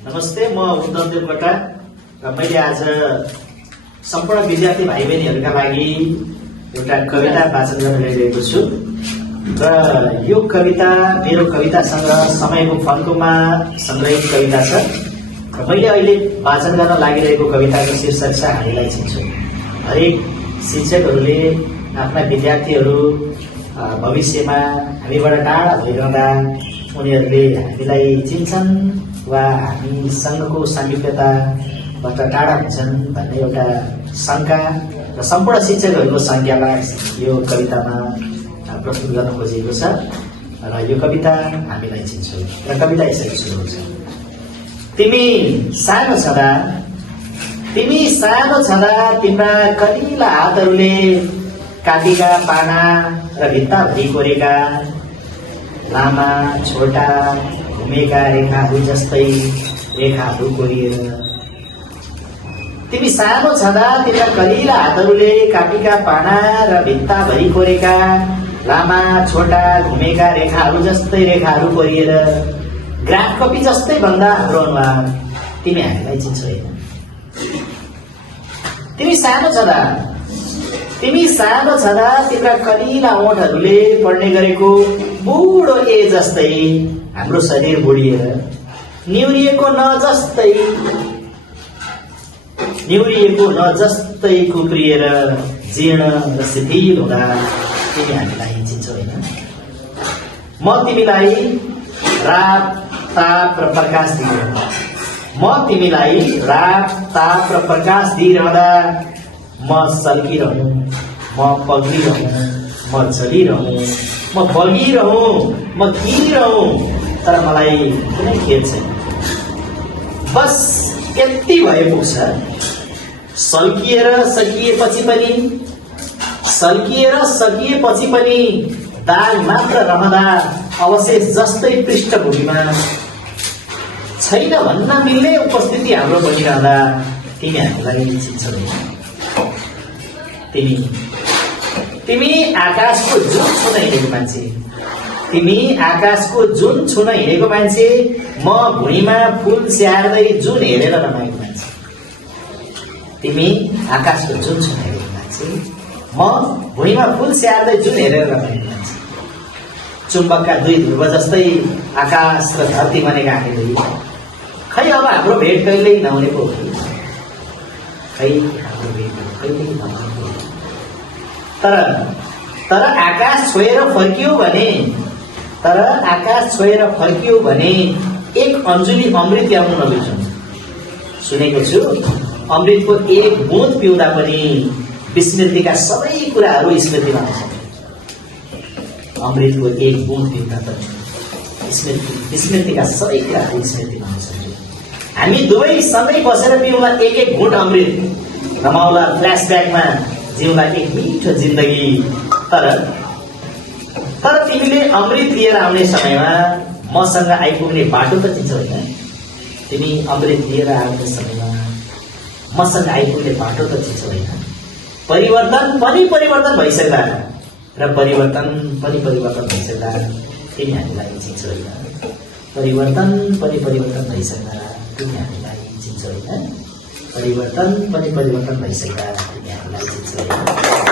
नमस्ते, म उत्तम देवकोटा र मैले आज सम्पूर्ण विद्यार्थी भाइ बहिनीहरूका लागि एउटा कविता वाचन गर्न गइरहेको छु र यो कविता मेरो कवितासँग समयको फन्कोमा संग्रहित कविता छ र मैले अहिले वाचन गर्न लागिरहेको कविताको शीर्षक छ हामीलाई चिन्छौ। हरेक शिक्षकहरूले आफ्ना विद्यार्थीहरू भविष्यमा हामीबाट टाढा भइरहँदा उनीहरूले हामीलाई चिन्छन् वा हामीसँगको सामिप्यताबाट टाढा हुन्छन् भन्ने एउटा शङ्का र सम्पूर्ण शिक्षकहरूको संज्ञालाई यो कवितामा प्रस्तुत गर्न खोजिएको छ र यो कविता हामीलाई चिन्छौ र कविता यसरी सुरु हुन्छ। तिमी सानो छँदा तिम्रा कलिला हातहरूले काटीका पाना र भित्ताभरि कोरेका लामा छोटा घुमेका रेखाहरू जस्तै रेखाहरू कोरिएर। तिमी सानो छँदा तिम्रा कलिला हातहरूले काटीका पाना र भित्ताभरि कोरेका लामा छोटा घुमेका रेखाहरू जस्तै रेखाहरू कोरिएर ग्राफ कपी जस्तै भन्दा हाम्रो अनुहार तिमी हामीलाई चिन्छौ होइन। तिमी सानो छँदा तिम्रा कलिला ओठहरूले पढ्ने गरेको बुढो ए जस्तै हाम्रो शरीर बुढिएर निहुरिएको न जस्तै कुप्रिएर जीर्ण र शिथिल हुँदा तिमी हामीलाई चिन्छौ होइन। म तिमीलाई रात ताप र प्रकाश दिइरहँदा म सल्किरहँ, म पग्लिरहँ, म जलिरहँ, म बगिरहँ, म गिरहँ, तर मलाई कुनै खेद छैन। बस यति भए पुग्छ। सल्किएर सकिएपछि पनि दाग मात्र रहँदा अवशेष जस्तै पृष्ठभूमिमा छैन भन्न मिल्ने उपस्थिति हाम्रो बनिरहँदा तिमी हामीलाई चिन्छौ। तिमी आकाशको जुन छुन हिँडेको मान्छे, म भुइँमा फुल स्याहार्दै जुन हेरेर रमाएको मान्छे। तिमी आकाशको जुन छुन हिँडेको मान्छे, म भुइँमा फुल स्याहार्दै जुन हेरेर रमाएको मान्छे। चुम्बकका दुई ध्रुव जस्तै आकाश र धरती बनेका हामी दुई। खै अब हाम्रो भेट कहिल्यै नहुने पो हो। तर आकाश छोएर फर्कियो भने एक अन्जुली अमृत ल्याउनु नबिर्सनु। सुनेको छु अमृतको एक बुँद पिउँदा पनि विस्मृतिका सबै कुराहरू स्मृतिमा आउँछन्। अमृतको एक बुँद पिउँदा पनि विस्मृतिका सबै कुराहरू स्मृतिमा आउँछन्। हामी दुवै सँगै बसेर पिउँला एक घुट अमृत, रमाउला फ्ल्यासब्याकमा, जिउँला एक मिठो जिन्दगी। तर तिमीले अमृत लिएर आउने समयमा मसँग आइपुग्ने बाटो त चिन्छौ होइन। तिमी अमृत लिएर आउने समयमा मसँग आइपुग्ने बाटो त चिन्छौ होइन। परिवर्तन भइसक्दा र परिवर्तन भइसक्दा तिमी हामीलाई चिन्छौ होइन। परिवर्तन भइसक्दा तिमी हामीलाई चिन्छौ होइन। परिवर्तन भइसक्दा तिमी हामीलाई चिन्छौ होइन।